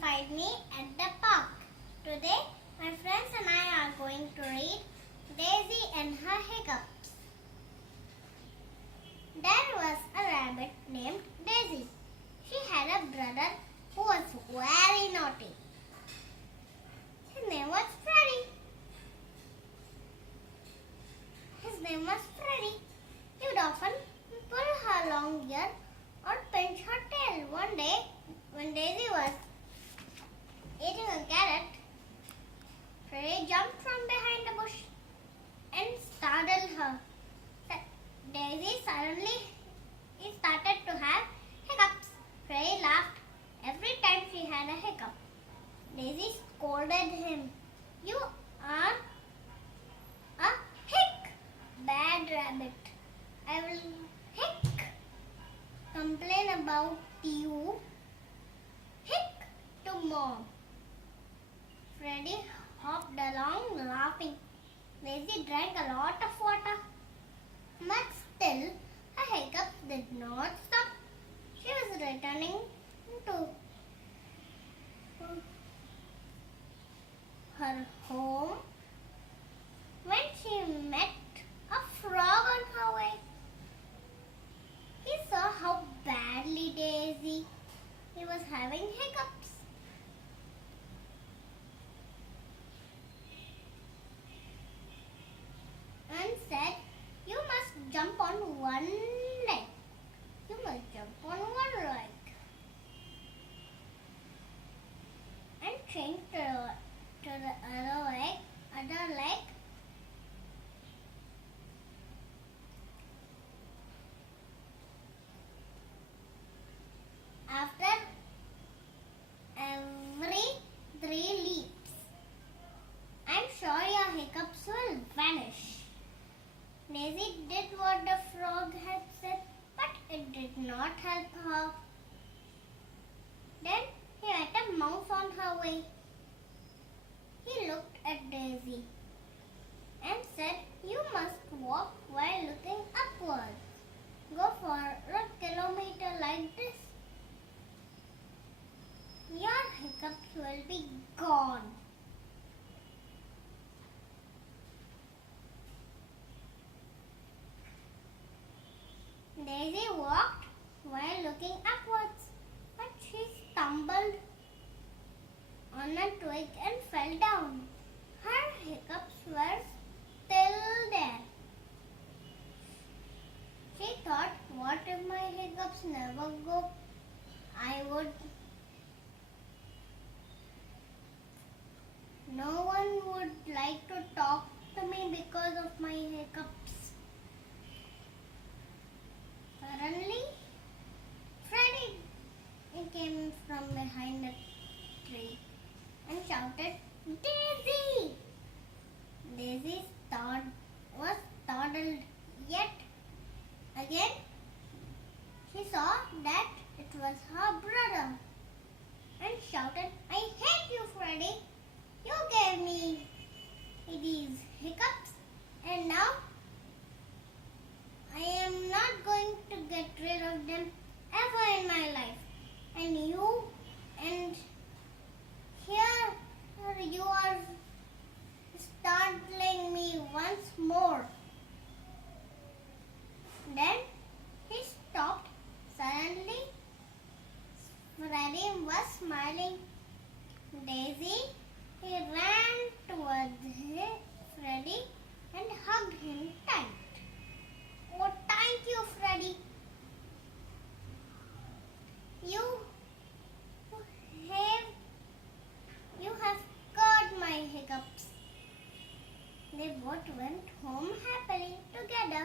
find me at the park. Today, my friends and I are going to read Daisy and Her Hiccups. There was a rabbit named Daisy. She had a brother who was very naughty. His name was Freddy. He would often pull her long ear or pinch her tail. One day, when Daisy was eating a carrot, Freddy jumped from behind a bush and startled her. Daisy suddenly started to have hiccups. Freddy laughed every time she had a hiccup. Daisy scolded him. "You are a bad rabbit. I will complain about you to Mom." Freddy hopped along laughing. Daisy drank a lot of water, but still her hiccups did not stop. She was returning to her home when she met a frog on her way. He saw how badly Daisy was having hiccups. And said, "You must jump on one leg. You must jump on one leg." And changed to the other leg. After every 3 leaps, I'm sure your hiccups will vanish. Daisy did what the frog had said, but it did not help her. Then he met a mouse on her way. He looked at Daisy and said, "You must walk while looking upwards. Go for a kilometer like this. Your hiccups will be gone." Daisy walked while looking upwards, but she stumbled on a twig and fell down. Her hiccups were still there. She thought, "What if my hiccups never go? No one would like to talk to me because of my hiccups." Suddenly, Freddy came from behind the tree and shouted, "Daisy!" Daisy was startled, yet again she saw that it was her brother and shouted, "I hate you, Freddy! You gave me these hiccups and now I am not going to get rid of them ever in my life. And here you are startling me once more." Then he stopped. Suddenly, Freddy was smiling. Daisy ran towards Freddy and hugged him tight. "Oh, thank you, Freddy. You have cured my hiccups." They both went home happily together.